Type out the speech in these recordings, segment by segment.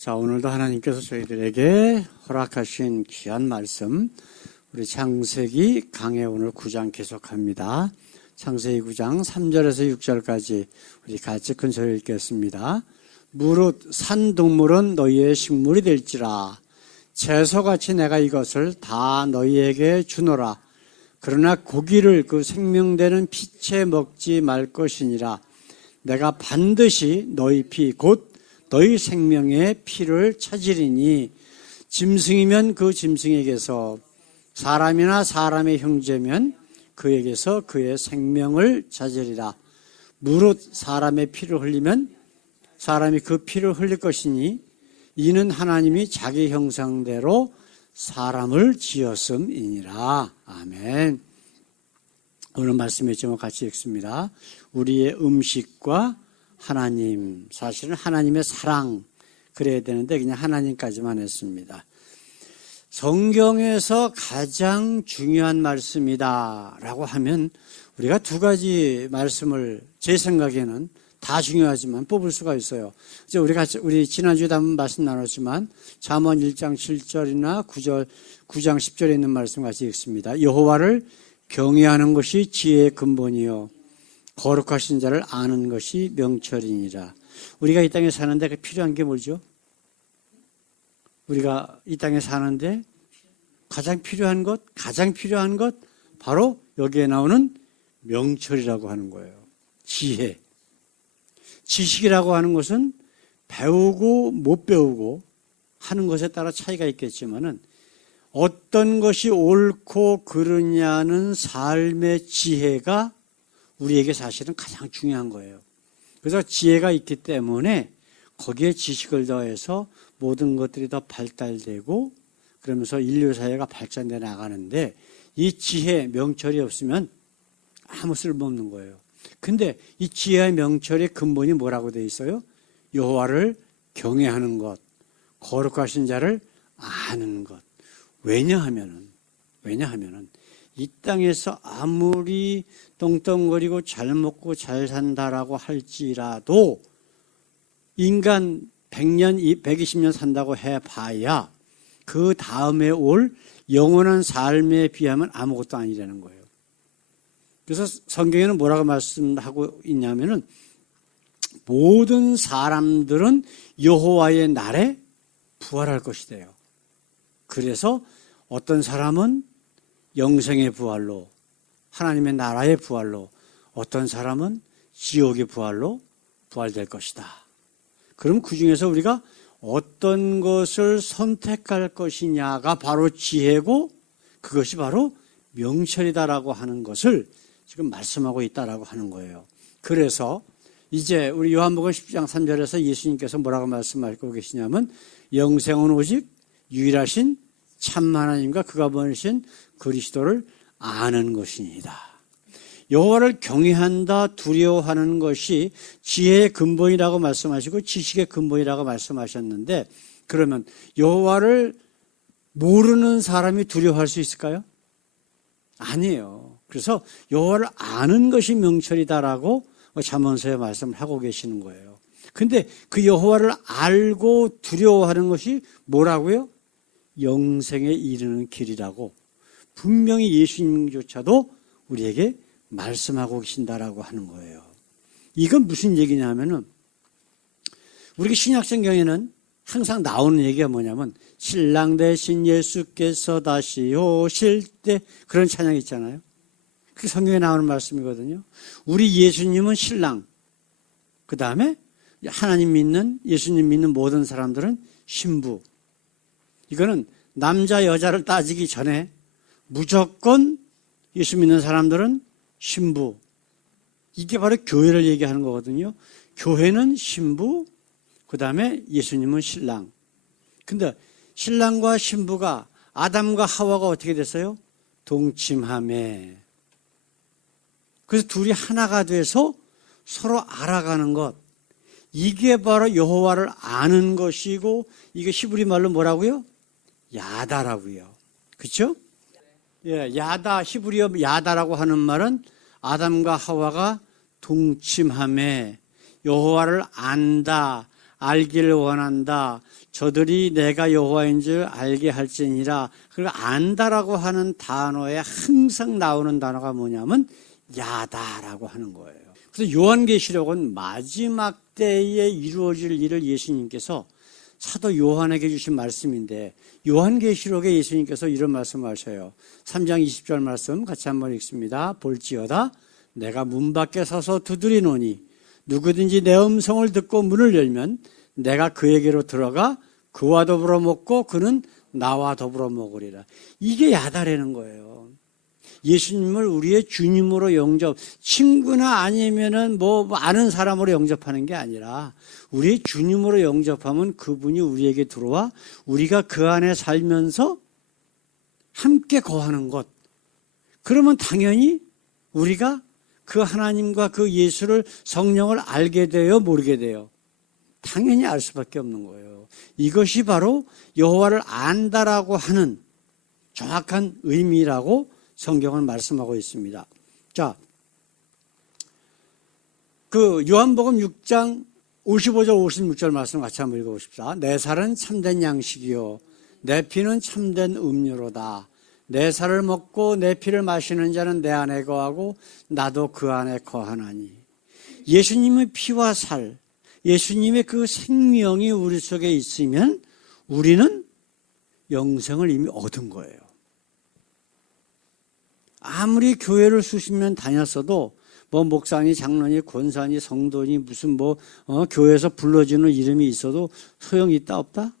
자, 오늘도 하나님께서 저희들에게 허락하신 귀한 말씀, 우리 창세기 강해 오늘 9장 계속합니다. 창세기 9장 3절에서 6절까지 우리 같이 큰 소리 읽겠습니다. 무릇 산 동물은 너희의 식물이 될지라. 채소같이 내가 이것을 다 너희에게 주노라. 그러나 고기를 그 생명되는 피채 먹지 말 것이니라. 내가 반드시 너희 피 곧 너희 생명의 피를 찾으리니 짐승이면 그 짐승에게서 사람이나 사람의 형제면 그에게서 그의 생명을 찾으리라. 무릇 사람의 피를 흘리면 사람이 그 피를 흘릴 것이니 이는 하나님이 자기 형상대로 사람을 지었음이니라. 아멘. 오늘 말씀의 제목 같이 읽습니다. 우리의 음식과 하나님, 사실은 하나님의 사랑 그래야 되는데 그냥 하나님까지만 했습니다. 성경에서 가장 중요한 말씀이다 라고 하면 우리가 두 가지 말씀을 제 생각에는 다 중요하지만 뽑을 수가 있어요. 이제 우리 지난주에도 한번 말씀 나눴지만 잠언 1장 7절이나 9장 10절에 있는 말씀 같이 읽습니다. 여호와를 경외하는 것이 지혜의 근본이요 거룩하신 자를 아는 것이 명철이니라. 우리가 이 땅에 사는데 필요한 게 뭐죠? 우리가 이 땅에 사는데 가장 필요한 것 바로 여기에 나오는 명철이라고 하는 거예요. 지혜. 지식이라고 하는 것은 배우고 못 배우고 하는 것에 따라 차이가 있겠지만은 어떤 것이 옳고 그르냐는 삶의 지혜가 우리에게 사실은 가장 중요한 거예요. 그래서 지혜가 있기 때문에 거기에 지식을 더해서 모든 것들이 더 발달되고 그러면서 인류 사회가 발전돼 나가는데 이 지혜, 명철이 없으면 아무 쓸모없는 거예요. 근데 이 지혜와 명철의 근본이 뭐라고 되어 있어요? 여호와를 경외하는 것, 거룩하신 자를 아는 것. 왜냐하면은 이 땅에서 아무리 떵떵거리고 잘 먹고 잘 산다라고 할지라도 인간 100년, 120년 산다고 해봐야 그 다음에 올 영원한 삶에 비하면 아무것도 아니라는 거예요. 그래서 성경에는 뭐라고 말씀하고 있냐면은 모든 사람들은 여호와의 날에 부활할 것이래요. 그래서 어떤 사람은 영생의 부활로, 하나님의 나라의 부활로, 어떤 사람은 지옥의 부활로 부활될 것이다. 그럼 그 중에서 우리가 어떤 것을 선택할 것이냐가 바로 지혜고 그것이 바로 명철이다라고 하는 것을 지금 말씀하고 있다라고 하는 거예요. 그래서 이제 우리 요한복음 10장 3절에서 예수님께서 뭐라고 말씀하고 계시냐면 영생은 오직 유일하신 참 하나님과 그가 보내신 그리스도를 아는 것이니이다. 여호와를 경외한다, 두려워하는 것이 지혜의 근본이라고 말씀하시고 지식의 근본이라고 말씀하셨는데 그러면 여호와를 모르는 사람이 두려워할 수 있을까요? 아니에요. 그래서 여호와를 아는 것이 명철이다라고 잠언서에 말씀을 하고 계시는 거예요. 근데 그 여호와를 알고 두려워하는 것이 뭐라고요? 영생에 이르는 길이라고 분명히 예수님조차도 우리에게 말씀하고 계신다라고 하는 거예요. 이건 무슨 얘기냐면은 우리 신약성경에는 항상 나오는 얘기가 뭐냐면 신랑 대신 예수께서 다시 오실 때 그런 찬양이 있잖아요. 그게 성경에 나오는 말씀이거든요. 우리 예수님은 신랑, 그 다음에 하나님 믿는 예수님 믿는 모든 사람들은 신부. 이거는 남자 여자를 따지기 전에 무조건 예수 믿는 사람들은 신부. 이게 바로 교회를 얘기하는 거거든요. 교회는 신부, 그 다음에 예수님은 신랑. 근데 신랑과 신부가 아담과 하와가 어떻게 됐어요? 동침하매. 그래서 둘이 하나가 돼서 서로 알아가는 것. 이게 바로 여호와를 아는 것이고 이게 히브리 말로 뭐라고요? 야다라고요. 그렇죠? 예, 야다, 히브리어 야다라고 하는 말은 아담과 하와가 동침함에 여호와를 안다, 알기를 원한다. 저들이 내가 여호와인 줄 알게 할지니라. 그리고 안다라고 하는 단어에 항상 나오는 단어가 뭐냐면 야다라고 하는 거예요. 그래서 요한계시록은 마지막 때에 이루어질 일을 예수님께서 사도 요한에게 주신 말씀인데, 요한계시록에 예수님께서 이런 말씀을 하셔요. 3장 20절 말씀 같이 한번 읽습니다. 볼지어다 내가 문 밖에 서서 두드리노니 누구든지 내 음성을 듣고 문을 열면 내가 그에게로 들어가 그와 더불어 먹고 그는 나와 더불어 먹으리라. 이게 야다라는 거예요. 예수님을 우리의 주님으로 영접, 친구나 아니면은 뭐 아는 사람으로 영접하는 게 아니라 우리의 주님으로 영접하면 그분이 우리에게 들어와 우리가 그 안에 살면서 함께 거하는 것. 그러면 당연히 우리가 그 하나님과 그 예수를, 성령을 알게 돼요, 모르게 돼요? 당연히 알 수밖에 없는 거예요. 이것이 바로 여호와를 안다라고 하는 정확한 의미라고 성경은 말씀하고 있습니다. 자, 그 요한복음 6장 55절 56절 말씀 같이 한번 읽어보십시다. 내 살은 참된 양식이요 내 피는 참된 음료로다. 내 살을 먹고 내 피를 마시는 자는 내 안에 거하고 나도 그 안에 거하나니. 예수님의 피와 살, 예수님의 그 생명이 우리 속에 있으면 우리는 영생을 이미 얻은 거예요. 아무리 교회를 수십 년 다녔어도 뭐 목사니 장로니 권사니 성도니 무슨 교회에서 불러주는 이름이 있어도 소용이 있다 없다?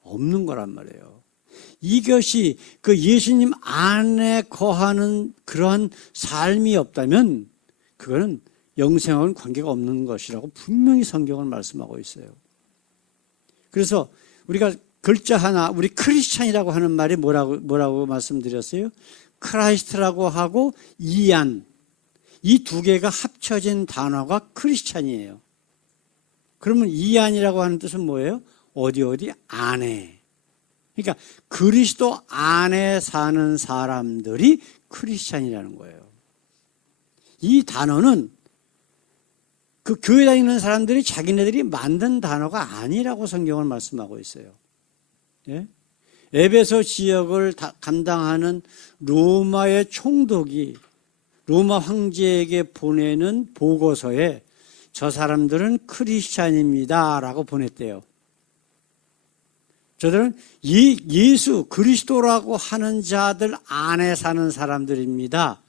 없는 거란 말이에요. 이것이 그 예수님 안에 거하는 그러한 삶이 없다면 그거는 영생하고는 관계가 없는 것이라고 분명히 성경은 말씀하고 있어요. 그래서 우리가 글자 하나, 우리 크리스찬이라고 하는 말이 뭐라고 말씀드렸어요? 크라이스트라고 하고 이안, 이 두 개가 합쳐진 단어가 크리스찬이에요. 그러면 이안이라고 하는 뜻은 뭐예요? 어디 안에. 그러니까 그리스도 안에 사는 사람들이 크리스찬이라는 거예요. 이 단어는 그 교회 다니는 사람들이 자기네들이 만든 단어가 아니라고 성경을 말씀하고 있어요. 예? 에베소 지역을 감당하는 로마의 총독이 로마 황제에게 보내는 보고서에 저 사람들은 크리스찬입니다 라고 보냈대요. 저들은 예수 그리스도라고 하는 자들 안에 사는 사람들입니다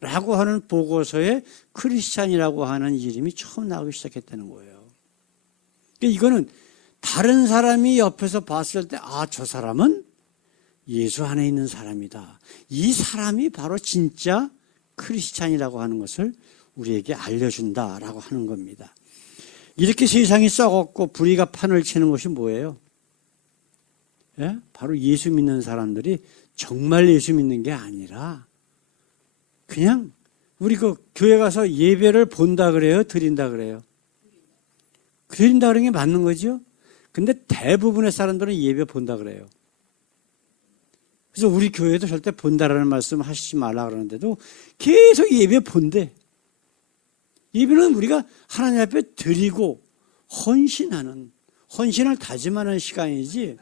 라고 하는 보고서에 크리스찬이라고 하는 이름이 처음 나오기 시작했다는 거예요. 이거는 다른 사람이 옆에서 봤을 때 저 사람은 예수 안에 있는 사람이다. 이 사람이 바로 진짜 크리스찬이라고 하는 것을 우리에게 알려준다라고 하는 겁니다. 이렇게 세상이 썩었고 불의가 판을 치는 것이 뭐예요? 예? 바로 예수 믿는 사람들이 정말 예수 믿는 게 아니라 그냥 우리 그 교회 가서 예배를 본다 그래요? 드린다 그래요? 드린다 그러는 게 맞는 거죠? 근데 대부분의 사람들은 예배 본다 그래요. 그래서 우리 교회도 절대 본다라는 말씀 하시지 말라 그러는데도 계속 예배 본대. 예배는 우리가 하나님 앞에 드리고 헌신을 다짐하는 시간이지.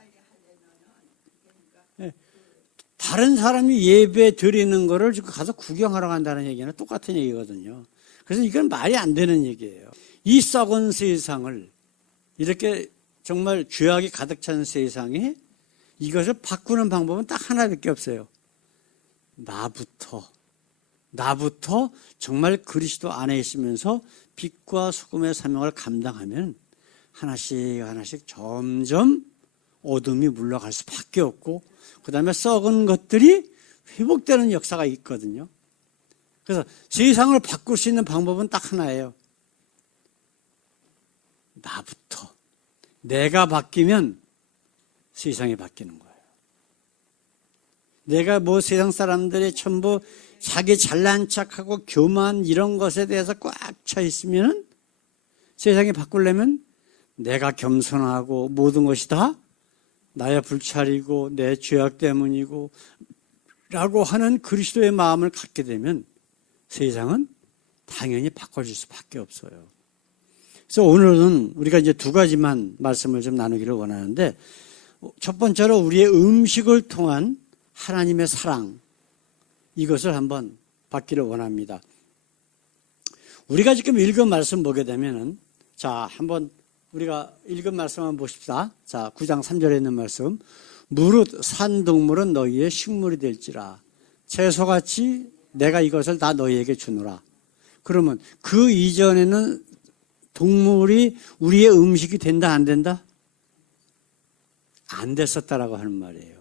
다른 사람이 예배 드리는 거를 가서 구경하러 간다는 얘기는 똑같은 얘기거든요. 그래서 이건 말이 안 되는 얘기예요. 이 썩은 세상을 이렇게 정말 죄악이 가득 찬 세상에 이것을 바꾸는 방법은 딱 하나밖에 없어요. 나부터 정말 그리스도 안에 있으면서 빛과 소금의 사명을 감당하면 하나씩 점점 어둠이 물러갈 수밖에 없고 그 다음에 썩은 것들이 회복되는 역사가 있거든요. 그래서 세상을 바꿀 수 있는 방법은 딱 하나예요. 나부터. 내가 바뀌면 세상이 바뀌는 거예요. 내가 세상 사람들이 전부 자기 잘난 척하고 교만 이런 것에 대해서 꽉 차 있으면 세상이 바꾸려면 내가 겸손하고 모든 것이 다 나의 불찰이고 내 죄악 때문이고 라고 하는 그리스도의 마음을 갖게 되면 세상은 당연히 바꿔질 수밖에 없어요. 그래서 오늘은 우리가 이제 두 가지만 말씀을 좀 나누기를 원하는데, 첫 번째로 우리의 음식을 통한 하나님의 사랑, 이것을 한번 받기를 원합니다. 우리가 지금 읽은 말씀 보게 되면은, 자, 한번 우리가 읽은 말씀 한번 보십시다. 자, 9장 3절에 있는 말씀. 무릇 산 동물은 너희의 식물이 될지라. 채소같이 내가 이것을 다 너희에게 주노라. 그러면 그 이전에는 동물이 우리의 음식이 된다, 안 된다? 안 됐었다라고 하는 말이에요.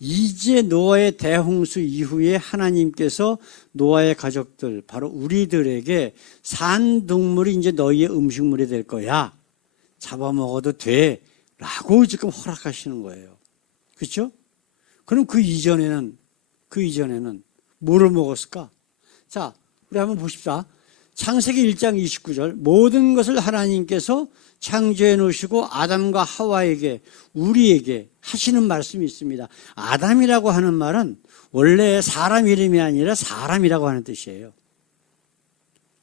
이제 노아의 대홍수 이후에 하나님께서 노아의 가족들, 바로 우리들에게 산 동물이 이제 너희의 음식물이 될 거야. 잡아먹어도 돼. 라고 지금 허락하시는 거예요. 그렇죠? 그럼 그 이전에는 뭐를 먹었을까? 자, 우리 한번 보십시다. 창세기 1장 29절. 모든 것을 하나님께서 창조해 놓으시고 아담과 하와에게, 우리에게 하시는 말씀이 있습니다. 아담이라고 하는 말은 원래 사람 이름이 아니라 사람이라고 하는 뜻이에요.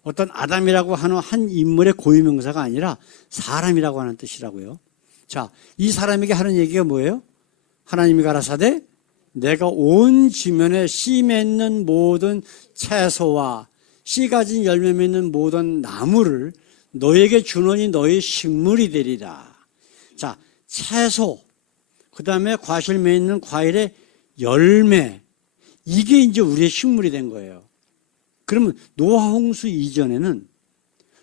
어떤 아담이라고 하는 한 인물의 고유명사가 아니라 사람이라고 하는 뜻이라고요. 자, 이 사람에게 하는 얘기가 뭐예요? 하나님이 가라사대 내가 온 지면에 씨 맺는 모든 채소와 씨 가진 열매 맺는 모든 나무를 너에게 주노니 너의 식물이 되리라. 자, 채소, 그 다음에 과실 맺는 과일의 열매, 이게 이제 우리의 식물이 된 거예요. 그러면 노아 홍수 이전에는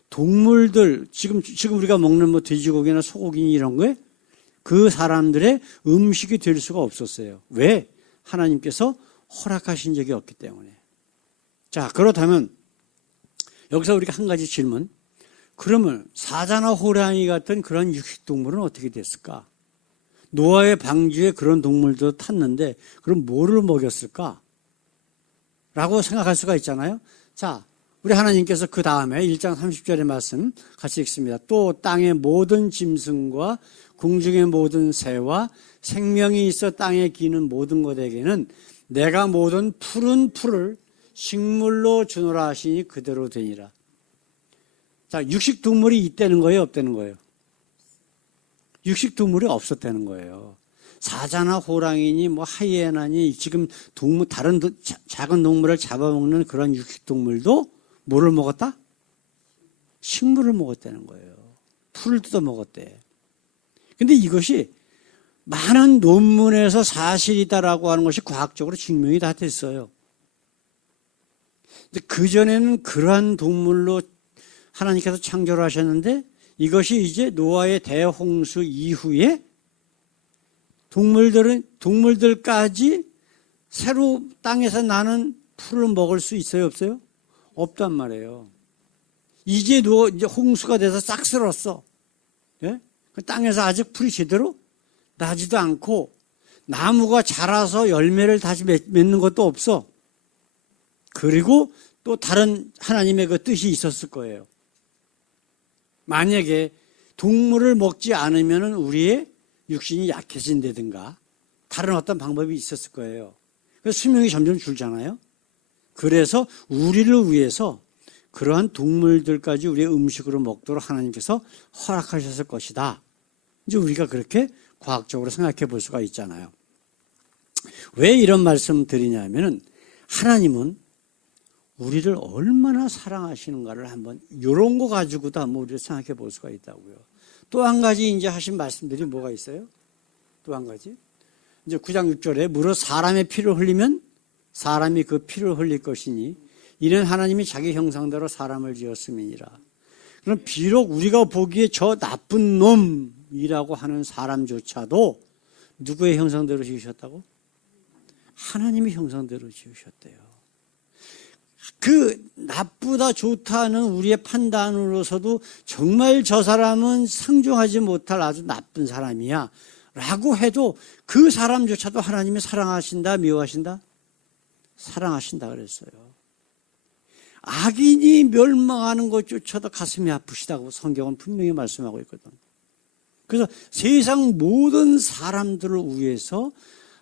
동물들, 지금 우리가 먹는 뭐 돼지고기나 소고기 이런 거에 그 사람들의 음식이 될 수가 없었어요. 왜? 하나님께서 허락하신 적이 없기 때문에. 자, 그렇다면 여기서 우리가 한 가지 질문. 그러면 사자나 호랑이 같은 그런 육식동물은 어떻게 됐을까? 노아의 방주에 그런 동물도 탔는데 그럼 뭐를 먹였을까? 라고 생각할 수가 있잖아요. 자, 우리 하나님께서 그 다음에 1장 30절의 말씀 같이 읽습니다. 또 땅의 모든 짐승과 궁중의 모든 새와 생명이 있어 땅에 기는 모든 것에게는 내가 모든 푸른 풀을 식물로 주노라 하시니 그대로 되니라. 자, 육식동물이 있다는 거예요, 없다는 거예요? 육식동물이 없었다는 거예요. 사자나 호랑이니 뭐 하이에나니 지금 동물, 다른 작은 동물을 잡아먹는 그런 육식동물도 뭐를 먹었다? 식물을 먹었다는 거예요. 풀을 뜯어 먹었대. 근데 이것이 많은 논문에서 사실이다라고 하는 것이 과학적으로 증명이 다 됐어요. 근데 그전에는 그러한 동물로 하나님께서 창조를 하셨는데 이것이 이제 노아의 대홍수 이후에 동물들까지 새로 땅에서 나는 풀을 먹을 수 있어요, 없어요? 없단 말이에요. 이제 홍수가 돼서 싹 쓸었어. 예? 그 땅에서 아직 풀이 제대로 나지도 않고 나무가 자라서 열매를 다시 맺는 것도 없어. 그리고 또 다른 하나님의 그 뜻이 있었을 거예요. 만약에 동물을 먹지 않으면 우리의 육신이 약해진다든가 다른 어떤 방법이 있었을 거예요. 그래서 수명이 점점 줄잖아요. 그래서 우리를 위해서 그러한 동물들까지 우리의 음식으로 먹도록 하나님께서 허락하셨을 것이다. 이제 우리가 그렇게 과학적으로 생각해 볼 수가 있잖아요. 왜 이런 말씀 드리냐면은 하나님은 우리를 얼마나 사랑하시는가를 한번 이런 거 가지고도 한번 우리를 생각해 볼 수가 있다고요. 또 한 가지 이제 하신 말씀들이 뭐가 있어요? 또 한 가지. 이제 9장 6절에 무릇 사람의 피를 흘리면 사람이 그 피를 흘릴 것이니 이는 하나님이 자기 형상대로 사람을 지었음이니라. 그럼 비록 우리가 보기에 저 나쁜 놈이라고 하는 사람조차도 누구의 형상대로 지으셨다고? 하나님의 형상대로 지으셨대요. 그 나쁘다 좋다는 우리의 판단으로서도 정말 저 사람은 상종하지 못할 아주 나쁜 사람이야 라고 해도 그 사람조차도 하나님이 사랑하신다, 미워하신다? 사랑하신다 그랬어요. 악인이 멸망하는 것조차도 가슴이 아프시다고 성경은 분명히 말씀하고 있거든. 그래서 세상 모든 사람들을 위해서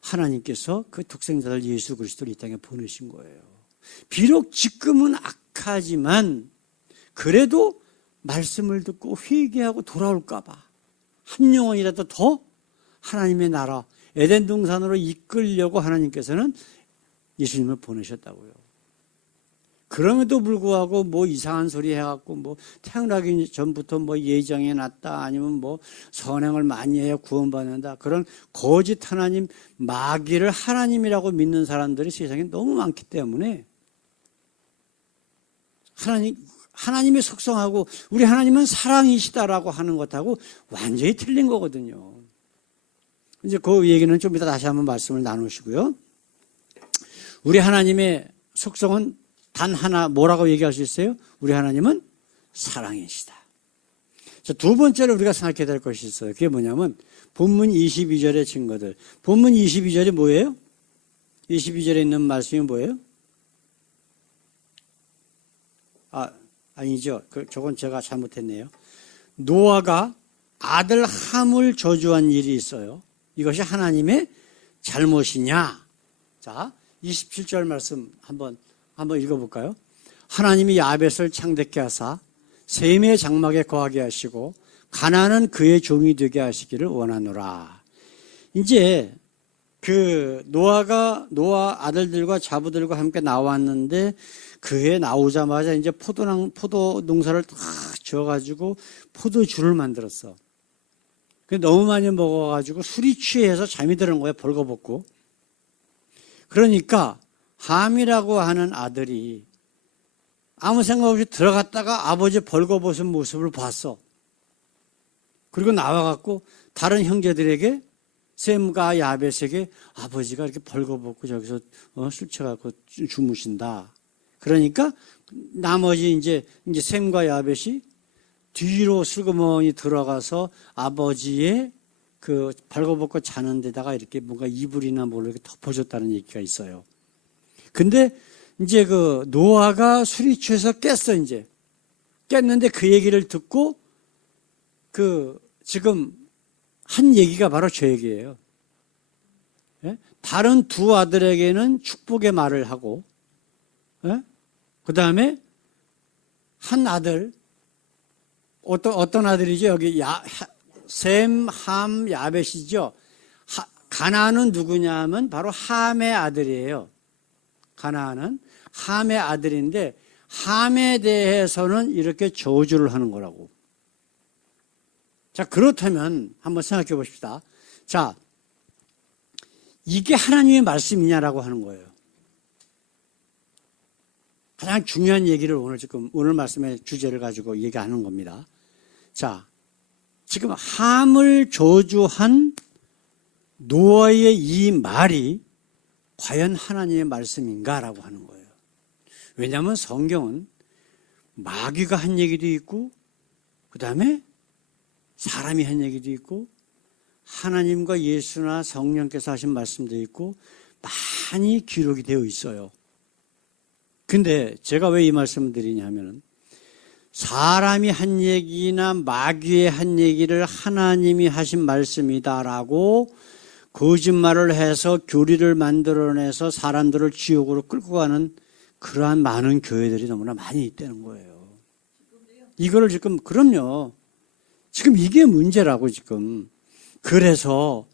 하나님께서 그 독생자를 예수 그리스도를 이 땅에 보내신 거예요. 비록 지금은 악하지만 그래도 말씀을 듣고 회개하고 돌아올까 봐 한 영혼이라도 더 하나님의 나라 에덴 동산으로 이끌려고 하나님께서는 예수님을 보내셨다고요. 그럼에도 불구하고 뭐 이상한 소리 해갖고 뭐 태어나기 전부터 뭐 예정해 놨다 아니면 뭐 선행을 많이 해야 구원받는다 그런 거짓 하나님 마귀를 하나님이라고 믿는 사람들이 세상에 너무 많기 때문에 하나님의 속성하고 우리 하나님은 사랑이시다라고 하는 것하고 완전히 틀린 거거든요. 이제 그 얘기는 좀 이따 다시 한번 말씀을 나누시고요. 우리 하나님의 속성은 단 하나 뭐라고 얘기할 수 있어요? 우리 하나님은 사랑이시다. 자, 두 번째로 우리가 생각해야 될 것이 있어요. 그게 뭐냐면 본문 22절의 증거들. 본문 22절이 뭐예요? 22절에 있는 말씀이 뭐예요? 아니죠. 저건 제가 잘못했네요. 노아가 아들 함을 저주한 일이 있어요. 이것이 하나님의 잘못이냐? 자, 27절 말씀 한번 읽어볼까요? 하나님이 야벳을 창대케 하사 셈의 장막에 거하게 하시고 가나안은 그의 종이 되게 하시기를 원하노라. 이제 노아 아들들과 자부들과 함께 나왔는데 그해 나오자마자 이제 포도 농사를 다 지어가지고 포도주를 만들었어. 너무 많이 먹어가지고 술이 취해서 잠이 드는 거야, 벌거벗고. 그러니까 함이라고 하는 아들이 아무 생각 없이 들어갔다가 아버지 벌거벗은 모습을 봤어. 그리고 나와갖고 다른 형제들에게 셈과 야벳에게 아버지가 이렇게 벌거벗고 저기서 술 취해갖고 주무신다. 그러니까 나머지 이제 셈과 야벳이 뒤로 슬그머니 들어가서 아버지의 그 벌거벗고 자는 데다가 이렇게 뭔가 이불이나 뭘 이렇게 덮어줬다는 얘기가 있어요. 근데 이제 노아가 술이 취해서 깼어, 이제. 깼는데 그 얘기를 듣고 지금 한 얘기가 바로 저 얘기예요. 예? 다른 두 아들에게는 축복의 말을 하고, 예? 그 다음에 한 아들, 어떤 아들이죠? 여기 셈, 함, 야벳이죠. 가나안은 누구냐면 바로 함의 아들이에요. 가나안은 함의 아들인데 함에 대해서는 이렇게 저주를 하는 거라고. 자, 그렇다면 한번 생각해 봅시다. 자, 이게 하나님의 말씀이냐라고 하는 거예요. 가장 중요한 얘기를 오늘 말씀의 주제를 가지고 얘기하는 겁니다. 자, 지금 함을 저주한 노아의 이 말이 과연 하나님의 말씀인가라고 하는 거예요. 왜냐하면 성경은 마귀가 한 얘기도 있고 그 다음에 사람이 한 얘기도 있고 하나님과 예수나 성령께서 하신 말씀도 있고 많이 기록이 되어 있어요. 근데 제가 왜 이 말씀을 드리냐면 사람이 한 얘기나 마귀의 한 얘기를 하나님이 하신 말씀이다라고 거짓말을 해서 교리를 만들어내서 사람들을 지옥으로 끌고 가는 그러한 많은 교회들이 너무나 많이 있다는 거예요. 이거를 지금, 그럼요. 지금 이게 문제라고 지금. 그래서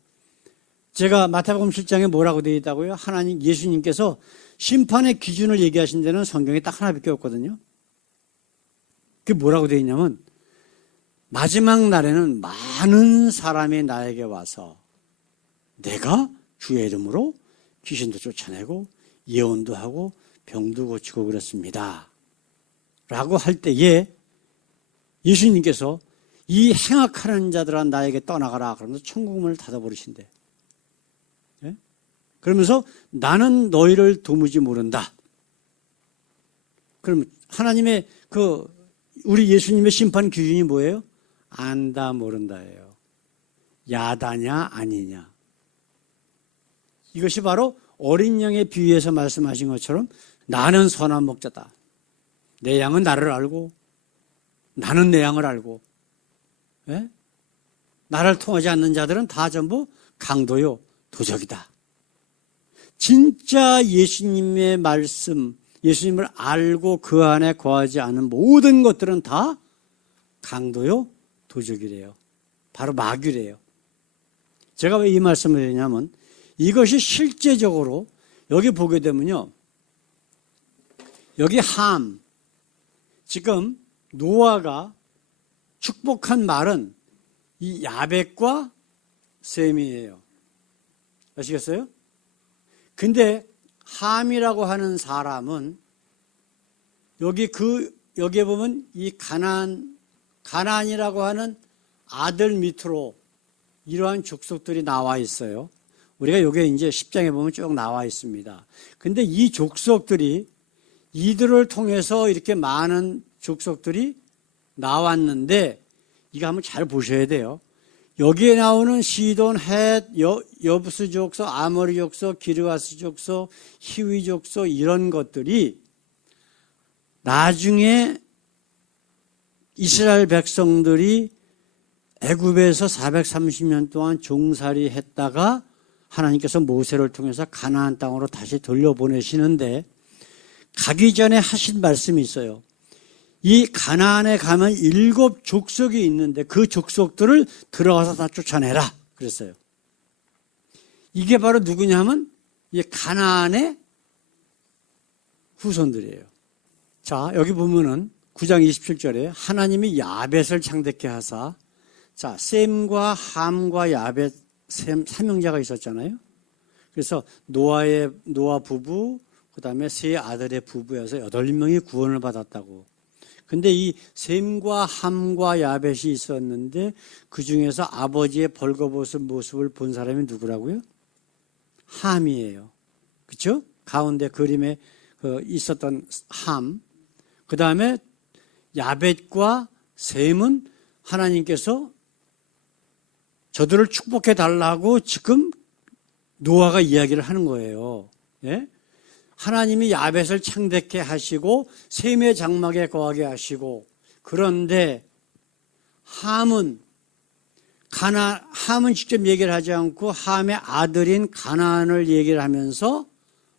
제가 마태복음 7장에 뭐라고 되어 있다고요? 예수님께서 심판의 기준을 얘기하신 데는 성경에 딱 하나밖에 없거든요. 그게 뭐라고 되어 있냐면 마지막 날에는 많은 사람이 나에게 와서 내가 주의 이름으로 귀신도 쫓아내고 예언도 하고 병도 고치고 그랬습니다. 라고 할 때에 예수님께서 이 행악하는 자들아 나에게 떠나가라 그러면서 천국문을 닫아버리신대. 예? 그러면서 나는 너희를 도무지 모른다. 그럼 하나님의 우리 예수님의 심판 기준이 뭐예요? 안다 모른다예요. 야다냐 아니냐. 이것이 바로 어린 양의 비유에서 말씀하신 것처럼 나는 선한 목자다. 내 양은 나를 알고 나는 내 양을 알고, 예? 나를 통하지 않는 자들은 다 전부 강도요 도적이다. 진짜 예수님의 말씀, 예수님을 알고 그 안에 거하지 않은 모든 것들은 다 강도요 도적이래요. 바로 마귀래요. 제가 왜 이 말씀을 드리냐면 이것이 실제적으로 여기 보게 되면요. 여기 함, 지금 노아가 축복한 말은 이 야벳과 셈이에요. 아시겠어요? 근데 함이라고 하는 사람은 여기에 보면 이 가나안이라고 하는 아들 밑으로 이러한 족속들이 나와 있어요. 우리가 여기에 이제 10장에 보면 쭉 나와 있습니다. 근데 이 족속들이 이들을 통해서 이렇게 많은 족속들이 나왔는데 이거 한번 잘 보셔야 돼요. 여기에 나오는 시돈, 헷, 여부스 족속, 아모리 족속, 기르가스 족속, 히위 족속 이런 것들이 나중에 이스라엘 백성들이 애굽에서 430년 동안 종살이 했다가 하나님께서 모세를 통해서 가나안 땅으로 다시 돌려보내시는데 가기 전에 하신 말씀이 있어요. 이 가나안에 가면 7 족속이 있는데 그 족속들을 들어가서 다 쫓아내라 그랬어요. 이게 바로 누구냐면 이 가나안의 후손들이에요. 자, 여기 보면은 9장 27절에 하나님이 야벳을 창대케 하사, 자, 셈과 함과 야벳, 셈, 3형제가 있었잖아요. 그래서 노아 부부, 그 다음에 세 아들의 부부여서 8명이 구원을 받았다고. 근데 이 셈과 함과 야벳이 있었는데 그 중에서 아버지의 벌거벗은 모습을 본 사람이 누구라고요? 함이에요. 그렇죠? 가운데 그림에 있었던 함. 그 다음에 야벳과 셈은 하나님께서 저들을 축복해 달라고 지금 노아가 이야기를 하는 거예요. 예? 하나님이 야벳을 창대케 하시고 셈의 장막에 거하게 하시고, 그런데 함은 직접 얘기를 하지 않고 함의 아들인 가나안을 얘기를 하면서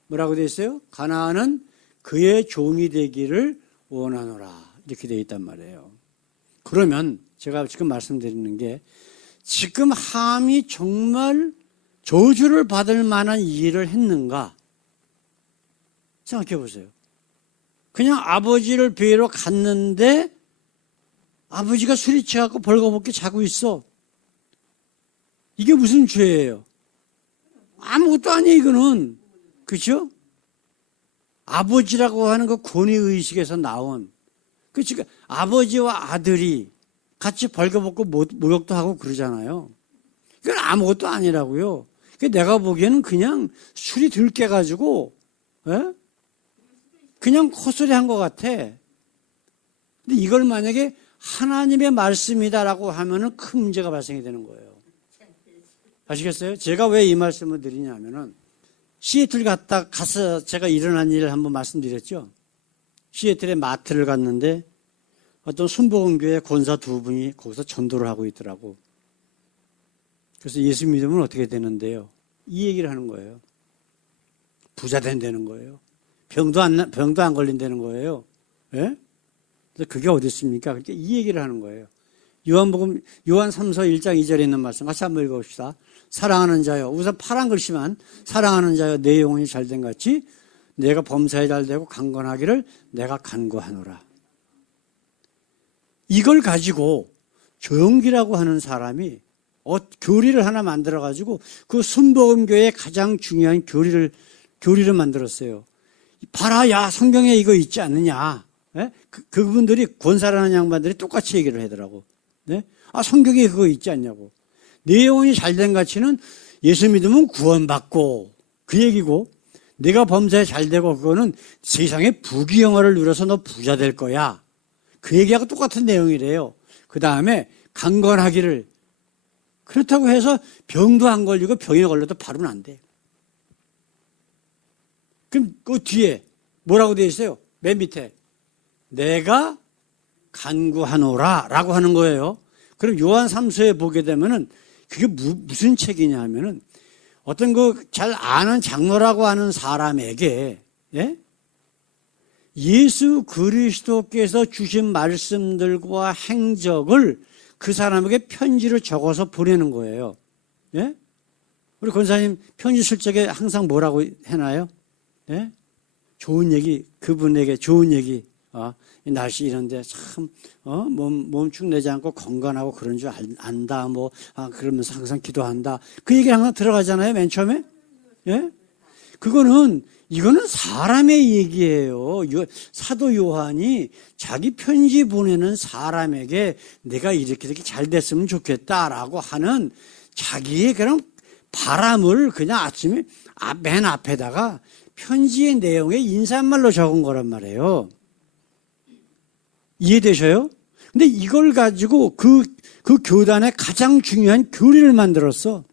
뭐라고 되어 있어요? 가나안은 그의 종이 되기를 원하노라 이렇게 되어 있단 말이에요. 그러면 제가 지금 말씀드리는 게 지금 함이 정말 저주를 받을 만한 일을 했는가? 생각해 보세요. 그냥 아버지를 뵈러 갔는데 아버지가 술이 취하고 벌거벗게 자고 있어. 이게 무슨 죄예요? 아무것도 아니에요, 이거는. 그렇죠? 아버지라고 하는 그 권위의식에서 나온, 그러니까 아버지와 아들이 같이 벌거벗고 목욕도 하고 그러잖아요. 이건 아무것도 아니라고요. 내가 보기에는 그냥 술이 들깨가지고, 예? 그냥 헛소리 한 것 같아. 근데 이걸 만약에 하나님의 말씀이다라고 하면은 큰 문제가 발생이 되는 거예요. 아시겠어요? 제가 왜 이 말씀을 드리냐면은 시애틀 가서 제가 일어난 일을 한번 말씀드렸죠. 시애틀에 마트를 갔는데 어떤 순복음교회 권사 2분이 거기서 전도를 하고 있더라고. 그래서 예수 믿으면 어떻게 되는데요? 이 얘기를 하는 거예요. 부자 된다는 거예요. 병도 안 걸린다는 거예요. 예? 그래서 그게 어디 있습니까? 그러니까 이 얘기를 하는 거예요. 요한 3서 1장 2절에 있는 말씀 같이 한번 읽어봅시다. 사랑하는 자여, 우선 파란 글씨만, 사랑하는 자여 내 영혼이 잘된 같이 내가 범사에 잘되고 강건하기를 내가 간구하노라. 이걸 가지고 조용기라고 하는 사람이 교리를 하나 만들어가지고 그 순복음교회의 가장 중요한 교리를 만들었어요. 봐라, 야, 성경에 이거 있지 않느냐. 예? 그분들이 권사라는 양반들이 똑같이 얘기를 하더라고. 네? 아, 성경에 그거 있지 않냐고. 내 영혼이 잘된 가치는 예수 믿으면 구원받고, 그 얘기고, 내가 범사에 잘되고 그거는 세상에 부귀영화를 누려서 너 부자 될 거야. 그 얘기하고 똑같은 내용이래요. 그 다음에 강건하기를. 그렇다고 해서 병도 안 걸리고 병에 걸려도 바로는 안 돼. 그럼 그 뒤에 뭐라고 되어 있어요? 맨 밑에 내가 간구하노라 라고 하는 거예요. 그럼 요한 3서에 보게 되면은 그게 무슨 책이냐 하면은 어떤 그 잘 아는 장로라고 하는 사람에게, 예? 예수 그리스도께서 주신 말씀들과 행적을 그 사람에게 편지로 적어서 보내는 거예요. 예? 우리 권사님 편지 쓸 적에 항상 뭐라고 해놔요? 예? 좋은 얘기, 그분에게 좋은 얘기. 이 날씨 이런데 참, 몸 축내지 않고 건강하고 그런 줄 안다. 그러면서 항상 기도한다. 그 얘기 항상 들어가잖아요, 맨 처음에. 예? 이거는 사람의 얘기예요. 사도 요한이 자기 편지 보내는 사람에게 내가 이렇게 잘 됐으면 좋겠다라고 하는 자기의 그런 바람을 그냥 아침에 맨 앞에다가 편지의 내용에 인사말로 적은 거란 말이에요. 이해되셔요? 근데 이걸 가지고 그 교단의 가장 중요한 교리를 만들었어.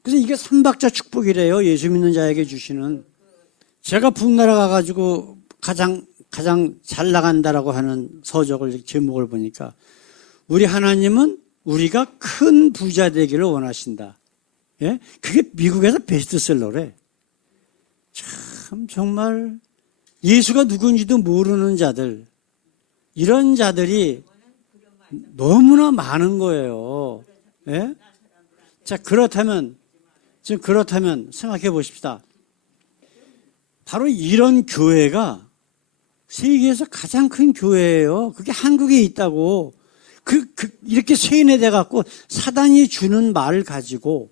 그래서 이게 삼박자 축복이래요. 예수 믿는 자에게 주시는. 제가 북나라 가가지고 가장 잘 나간다라고 하는 서적을 제목을 보니까 우리 하나님은 우리가 큰 부자 되기를 원하신다. 예? 그게 미국에서 베스트셀러래. 참 정말 예수가 누군지도 모르는 자들, 이런 자들이 너무나 많은 거예요. 예? 자, 그렇다면 생각해 보십시다. 바로 이런 교회가 세계에서 가장 큰 교회예요. 그게 한국에 있다고. 이렇게 세뇌돼 갖고 사단이 주는 말을 가지고,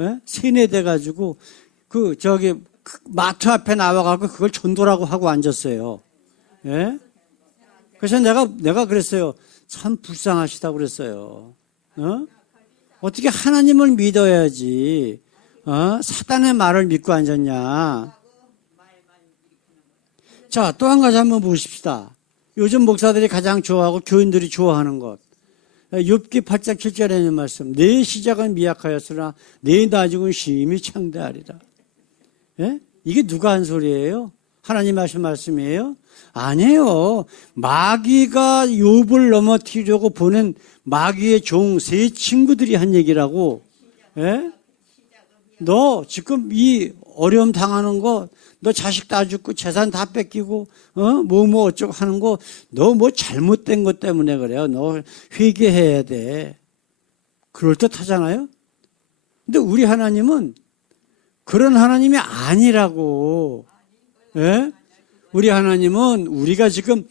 예? 세뇌돼 가지고 마트 앞에 나와 갖고 그걸 전도라고 하고 앉았어요. 예? 그래서 내가 그랬어요. 참 불쌍하시다고 그랬어요. 어떻게 하나님을 믿어야지, 사단의 말을 믿고 앉았냐. 자, 또 한 가지 한번 보십시다. 요즘 목사들이 가장 좋아하고 교인들이 좋아하는 것. 욥기 8장 7절에 있는 말씀. 내 시작은 미약하였으나 내 나중은 심히 창대하리라. 예? 이게 누가 한 소리예요? 하나님 하신 말씀이에요? 아니에요. 마귀가 욥을 넘어뜨리려고 보낸 마귀의 종 세 친구들이 한 얘기라고. 예? 너 지금 이 어려움 당하는 거, 너 자식 다 죽고 재산 다 뺏기고 어쩌고 하는 거, 너 잘못된 것 때문에 그래요. 너 회개해야 돼. 그럴듯하잖아요. 근데 우리 하나님은 그런 하나님이 아니라고. 예? 우리 하나님은 우리가 지금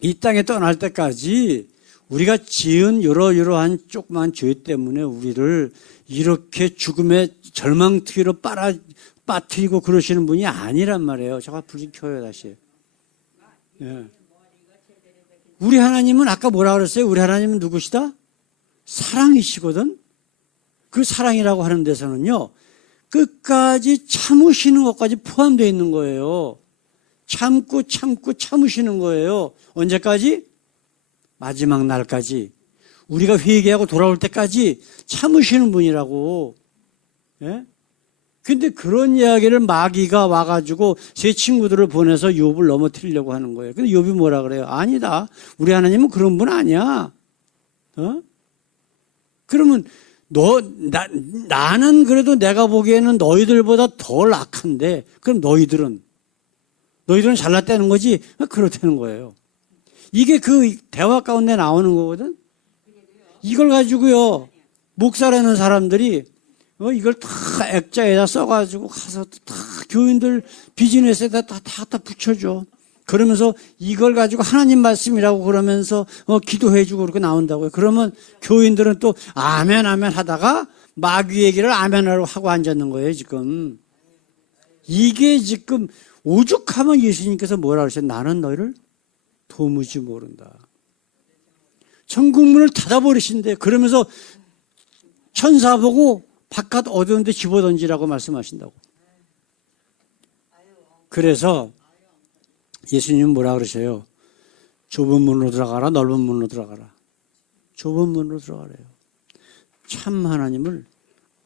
이 땅에 떠날 때까지 우리가 지은 이러한 조그만 죄 때문에 우리를 이렇게 죽음의 절망트기로 빠뜨리고 그러시는 분이 아니란 말이에요. 제가 불 좀 켜요, 다시. 예. 우리 하나님은 아까 뭐라 그랬어요? 우리 하나님은 누구시다? 사랑이시거든? 그 사랑이라고 하는 데서는요, 끝까지 참으시는 것까지 포함되어 있는 거예요. 참고 참으시는 거예요. 언제까지? 마지막 날까지. 우리가 회개하고 돌아올 때까지 참으시는 분이라고. 예? 근데 그런 이야기를 마귀가 와가지고 제 친구들을 보내서 욥을 넘어뜨리려고 하는 거예요. 근데 욥이 뭐라 그래요? 아니다. 우리 하나님은 그런 분 아니야. 그러면 나는 그래도 내가 보기에는 너희들보다 덜 악한데, 그럼 너희들은 잘났다는 거지? 그렇다는 거예요. 이게 그 대화 가운데 나오는 거거든? 이걸 가지고요, 목사라는 사람들이, 이걸 다 액자에다 써가지고 가서 다 교인들 비즈니스에다 다 붙여줘. 그러면서 이걸 가지고 하나님 말씀이라고 그러면서 기도해주고 그렇게 나온다고요. 그러면 교인들은 또 아멘 하다가 마귀 얘기를 아멘하고 하고 앉았는 거예요, 지금. 이게 지금 오죽하면 예수님께서 뭐라 그러셨어요? 나는 너희를 도무지 모른다. 천국문을 닫아버리신대. 그러면서 천사 보고 바깥 어두운 데 집어던지라고 말씀하신다고. 그래서 예수님은 뭐라 그러세요? 좁은 문으로 들어가라, 넓은 문으로 들어가라. 좁은 문으로 들어가래요. 참 하나님을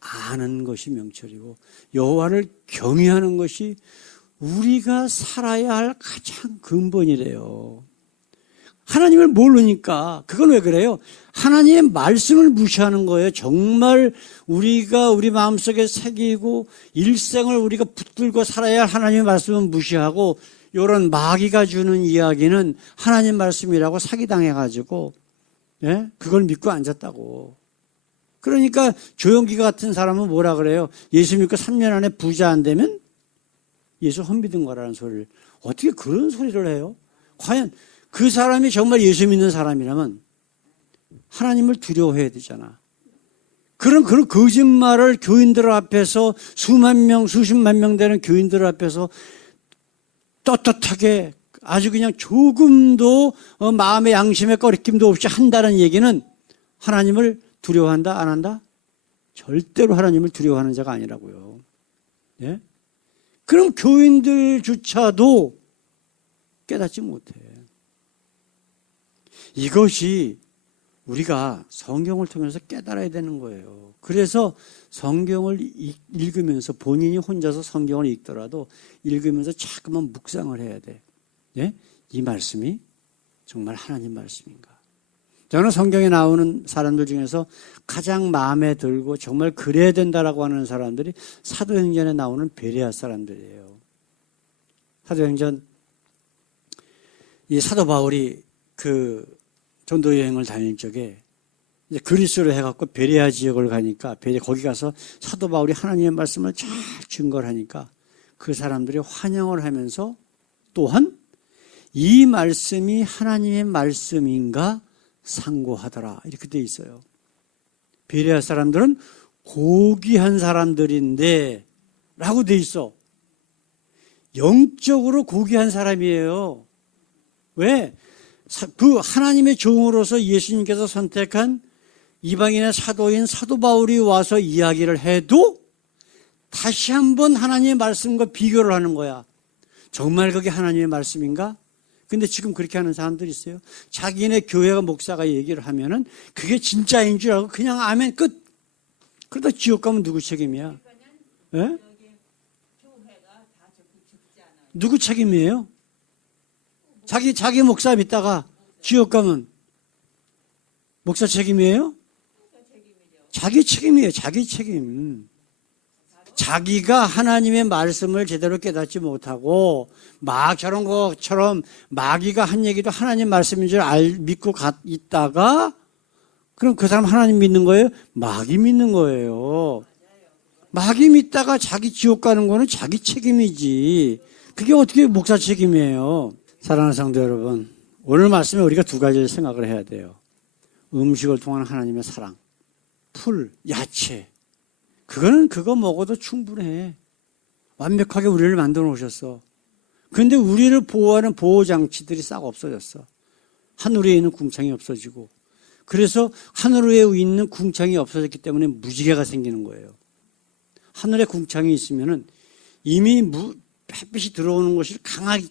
아는 것이 명철이고 여호와를 경외하는 것이 우리가 살아야 할 가장 근본이래요. 하나님을 모르니까. 그건 왜 그래요? 하나님의 말씀을 무시하는 거예요. 정말 우리가 우리 마음속에 새기고 일생을 우리가 붙들고 살아야 할 하나님의 말씀을 무시하고 이런 마귀가 주는 이야기는 하나님 말씀이라고 사기당해가지고, 예? 그걸 믿고 앉았다고. 그러니까 조용기 같은 사람은 뭐라 그래요? 예수 믿고 3년 안에 부자 안 되면 예수 헛믿은 거라는 소리를. 어떻게 그런 소리를 해요? 과연 그 사람이 정말 예수 믿는 사람이라면 하나님을 두려워해야 되잖아. 그런 거짓말을 교인들 앞에서 수만 명, 수십만 명 되는 교인들 앞에서 떳떳하게 아주 그냥 조금도 마음의 양심의 꺼리낌도 없이 한다는 얘기는 하나님을 두려워한다, 안 한다? 절대로 하나님을 두려워하는 자가 아니라고요. 예? 그럼 교인들조차도 깨닫지 못해. 이것이 우리가 성경을 통해서 깨달아야 되는 거예요. 그래서 성경을 읽으면서 본인이 혼자서 성경을 읽더라도 읽으면서 자꾸만 묵상을 해야 돼. 예? 이 말씀이 정말 하나님 말씀인가? 저는 성경에 나오는 사람들 중에서 가장 마음에 들고 정말 그래야 된다라고 하는 사람들이 사도행전에 나오는 베레아 사람들이에요. 사도행전, 이 사도 바울이 그 전도 여행을 다닐 적에 이제 그리스로 해갖고 베레아 지역을 가니까 거기 가서 사도 바울이 하나님의 말씀을 잘 증거를 하니까 그 사람들이 환영을 하면서 또한 이 말씀이 하나님의 말씀인가 상고하더라. 이렇게 돼 있어요. 베레아 사람들은 고귀한 사람들인데 라고 돼 있어. 영적으로 고귀한 사람이에요. 왜? 그 하나님의 종으로서 예수님께서 선택한 이방인의 사도인 사도 바울이 와서 이야기를 해도 다시 한번 하나님의 말씀과 비교를 하는 거야. 정말 그게 하나님의 말씀인가? 근데 지금 그렇게 하는 사람들이 있어요. 자기네 교회가 목사가 얘기를 하면은 그게 진짜인 줄 알고 그냥 아멘 끝. 그러다 지옥 가면 누구 책임이야? 예? 누구 책임이에요? 자기 목사 믿다가 지옥 가면 목사 책임이에요? 자기 책임이에요. 자기 책임. 자기가 하나님의 말씀을 제대로 깨닫지 못하고 막 저런 것처럼 마귀가 한 얘기도 하나님 말씀인 줄 믿고 있다가 그럼 그 사람 하나님 믿는 거예요? 마귀 믿는 거예요. 마귀 믿다가 자기 지옥 가는 거는 자기 책임이지. 그게 어떻게 목사 책임이에요? 사랑하는 성도 여러분, 오늘 말씀에 우리가 두 가지를 생각을 해야 돼요. 음식을 통한 하나님의 사랑, 풀, 야채. 그거 먹어도 충분해. 완벽하게 우리를 만들어 놓으셨어. 그런데 우리를 보호하는 보호장치들이 싹 없어졌어. 하늘 위에 있는 궁창이 없어지고. 그래서 하늘 위에 있는 궁창이 없어졌기 때문에 무지개가 생기는 거예요. 하늘에 궁창이 있으면은 이미 햇빛이 들어오는 것이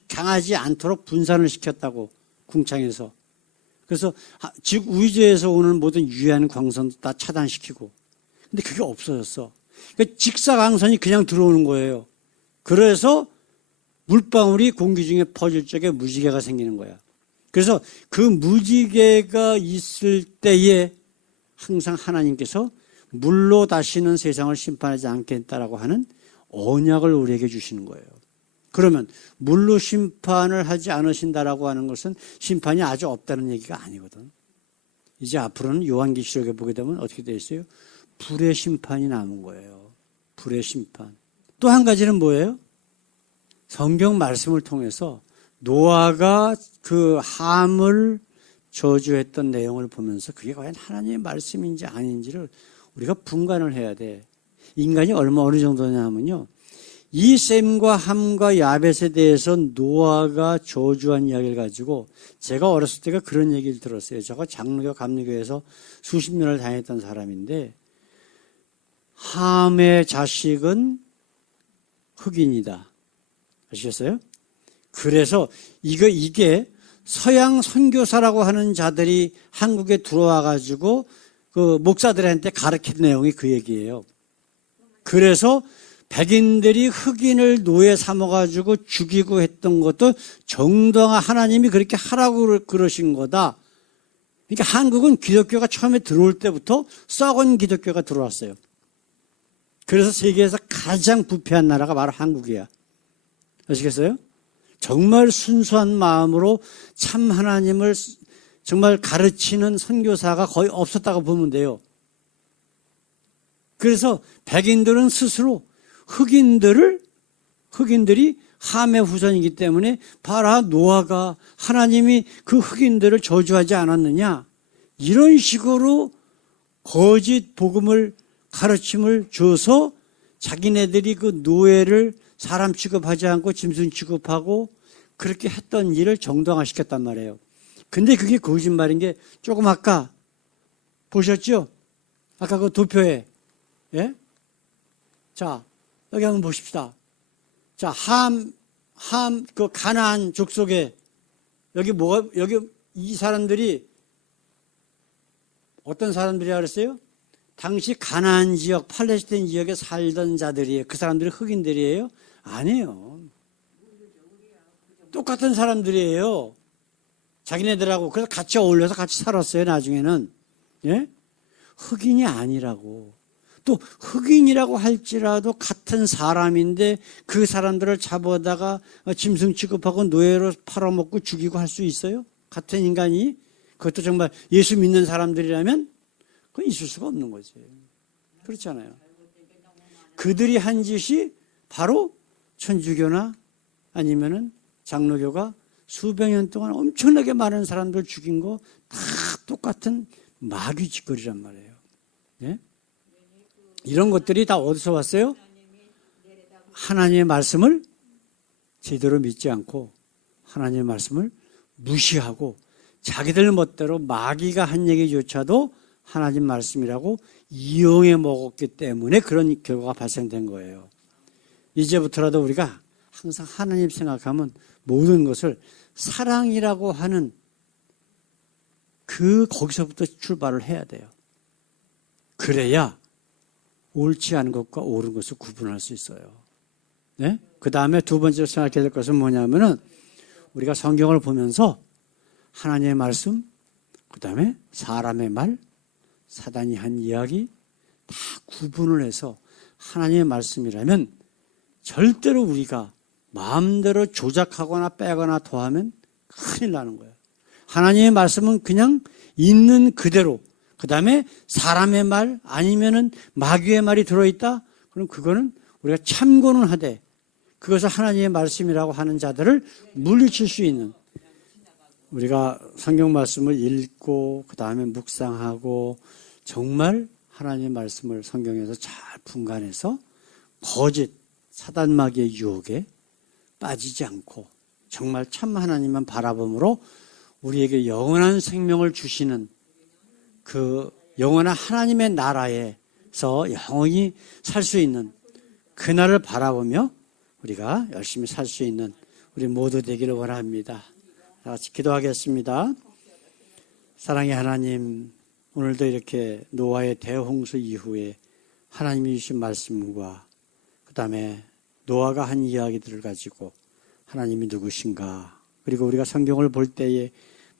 강하지 않도록 분산을 시켰다고, 궁창에서. 그래서 즉 우주에서 오는 모든 유해한 광선도 다 차단시키고. 근데 그게 없어졌어. 그러니까 직사광선이 그냥 들어오는 거예요. 그래서 물방울이 공기 중에 퍼질 적에 무지개가 생기는 거야. 그래서 그 무지개가 있을 때에 항상 하나님께서 물로 다시는 세상을 심판하지 않겠다라고 하는 언약을 우리에게 주시는 거예요. 그러면 물로 심판을 하지 않으신다라고 하는 것은 심판이 아주 없다는 얘기가 아니거든. 이제 앞으로는 요한계시록에 보게 되면 어떻게 되어 있어요? 불의 심판이 남은 거예요. 불의 심판. 또 한 가지는 뭐예요? 성경 말씀을 통해서 노아가 그 함을 저주했던 내용을 보면서 그게 과연 하나님의 말씀인지 아닌지를 우리가 분간을 해야 돼. 인간이 어느 정도냐면요. 이 셈과 함과 야벳에 대해서 노아가 저주한 이야기를 가지고 제가 어렸을 때가 그런 얘기를 들었어요. 제가 장로교 감리교에서 수십 년을 다녔던 사람인데 함의 자식은 흑인이다. 아시겠어요? 그래서 이게 서양 선교사라고 하는 자들이 한국에 들어와 가지고 그 목사들한테 가르친 내용이 그 얘기예요. 그래서 백인들이 흑인을 노예 삼아가지고 죽이고 했던 것도 정당한 하나님이 그렇게 하라고 그러신 거다. 그러니까 한국은 기독교가 처음에 들어올 때부터 썩은 기독교가 들어왔어요. 그래서 세계에서 가장 부패한 나라가 바로 한국이야. 아시겠어요? 정말 순수한 마음으로 참 하나님을 정말 가르치는 선교사가 거의 없었다고 보면 돼요. 그래서 백인들은 스스로 흑인들이 함의 후손이기 때문에 봐라, 노아가 하나님이 그 흑인들을 저주하지 않았느냐, 이런 식으로 거짓 복음을 가르침을 줘서 자기네들이 그 노예를 사람 취급하지 않고 짐승 취급하고 그렇게 했던 일을 정당화시켰단 말이에요. 근데 그게 거짓말인 게 조금 아까 보셨죠? 아까 그 도표에, 예? 자, 여기 한번 보십시다. 자, 그 가나안 족속에 여기 이 사람들이 어떤 사람들이라 그랬어요? 당시 가나안 지역, 팔레스타인 지역에 살던 자들이에요. 그 사람들이 흑인들이에요? 아니에요. 똑같은 사람들이에요. 자기네들하고. 그래서 같이 어울려서 같이 살았어요, 나중에는. 예? 흑인이 아니라고. 또 흑인이라고 할지라도 같은 사람인데 그 사람들을 잡아다가 짐승 취급하고 노예로 팔아먹고 죽이고 할 수 있어요? 같은 인간이? 그것도 정말 예수 믿는 사람들이라면 그건 있을 수가 없는 거지. 그렇잖아요. 그들이 한 짓이 바로 천주교나 아니면은 장로교가 수백 년 동안 엄청나게 많은 사람들 죽인 거 다 똑같은 마귀 짓거리란 말이에요. 네? 이런 것들이 다 어디서 왔어요? 하나님의 말씀을 제대로 믿지 않고 하나님의 말씀을 무시하고 자기들 멋대로 마귀가 한 얘기조차도 하나님 말씀이라고 이용해 먹었기 때문에 그런 결과가 발생된 거예요. 이제부터라도 우리가 항상 하나님 생각하면 모든 것을 사랑이라고 하는 거기서부터 출발을 해야 돼요. 그래야 옳지 않은 것과 옳은 것을 구분할 수 있어요. 네? 그 다음에 두 번째로 생각해야 될 것은 뭐냐면은 우리가 성경을 보면서 하나님의 말씀, 그 다음에 사람의 말, 사단이 한 이야기 다 구분을 해서 하나님의 말씀이라면 절대로 우리가 마음대로 조작하거나 빼거나 더하면 큰일 나는 거예요. 하나님의 말씀은 그냥 있는 그대로, 그 다음에 사람의 말 아니면은 마귀의 말이 들어있다? 그럼 그거는 우리가 참고는 하되 그것을 하나님의 말씀이라고 하는 자들을 물리칠 수 있는, 우리가 성경 말씀을 읽고 그 다음에 묵상하고 정말 하나님의 말씀을 성경에서 잘 분간해서 거짓 사단 마귀의 유혹에 빠지지 않고 정말 참 하나님만 바라봄으로 우리에게 영원한 생명을 주시는 그 영원한 하나님의 나라에서 영원히 살 수 있는 그날을 바라보며 우리가 열심히 살 수 있는 우리 모두 되기를 원합니다. 다 같이 기도하겠습니다. 사랑의 하나님, 오늘도 이렇게 노아의 대홍수 이후에 하나님이 주신 말씀과 그 다음에 노아가 한 이야기들을 가지고 하나님이 누구신가, 그리고 우리가 성경을 볼 때에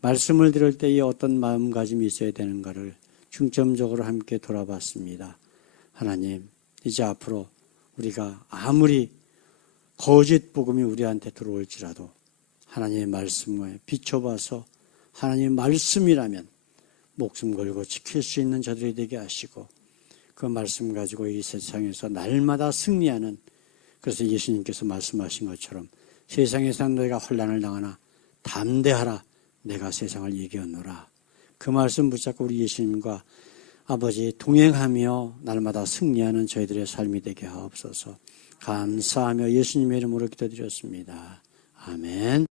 말씀을 들을 때에 어떤 마음가짐이 있어야 되는가를 중점적으로 함께 돌아봤습니다. 하나님, 이제 앞으로 우리가 아무리 거짓 복음이 우리한테 들어올지라도 하나님의 말씀에 비춰봐서 하나님의 말씀이라면 목숨 걸고 지킬 수 있는 저들이 되게 하시고 그 말씀 가지고 이 세상에서 날마다 승리하는, 그래서 예수님께서 말씀하신 것처럼 세상에서 너희가 혼란을 당하나 담대하라, 내가 세상을 이겼노라. 그 말씀 붙잡고 우리 예수님과 아버지 동행하며 날마다 승리하는 저희들의 삶이 되게 하옵소서. 감사하며 예수님의 이름으로 기도드렸습니다. 아멘.